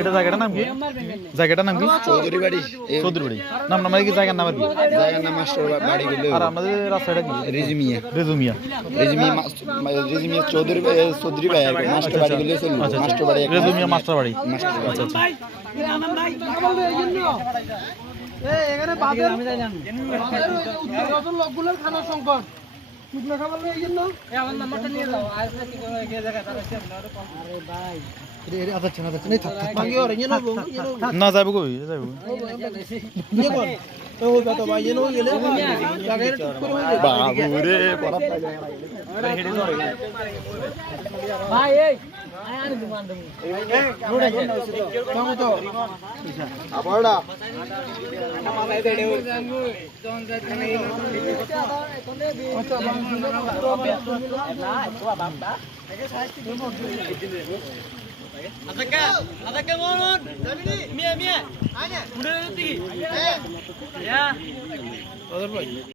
এটা জায়গাটার নাম কি? জায়গাটার নাম কি? চৌধুরী বাড়ি। চৌধুরী বাড়ি নাম নাম কি? জায়গার নাম আর কি? জায়গার নাম মাস্টার বাড়ি। আর আমাদের রাস্তাটা কি? রেজিমিয়া। রেজুমিয়া। রেজিমিয়া চৌধুরী বাড়ি মাস্টার বাড়ি বলে চলবে। মাস্টার বাড়ি রেজুমিয়া মাস্টার বাড়ি। মাস্টার বাড়ি। আচ্ছা আচ্ছা। এখানে বাজার আমি যাই জানি বাজার লোকগুলোর খানা সংকট শুকনো খাবার লই জন্য আমার নাম্বারটা নিয়ে যাও আর কি এই জায়গা তারা আরে ভাই রে আচ্ছা আচ্ছা নেই থাক মাগি ওরে নিয়ে নেবো না যাইব কই যাইব নিয়ে কোন তো ওই কথা ভাই এনো গেলে জায়গায় ঠিক করে হয়ে বাবু রে পড়া ভাই এই আয় আনি দোকান তুমি এই রোডে কম তো আবারটা মামাই বেড়ে জানগু জন যাচ্ছে না আচ্ছা না কোয়া বাবা আগে size Adakah mohon? Mia. Ayo. Udah nanti. Ya.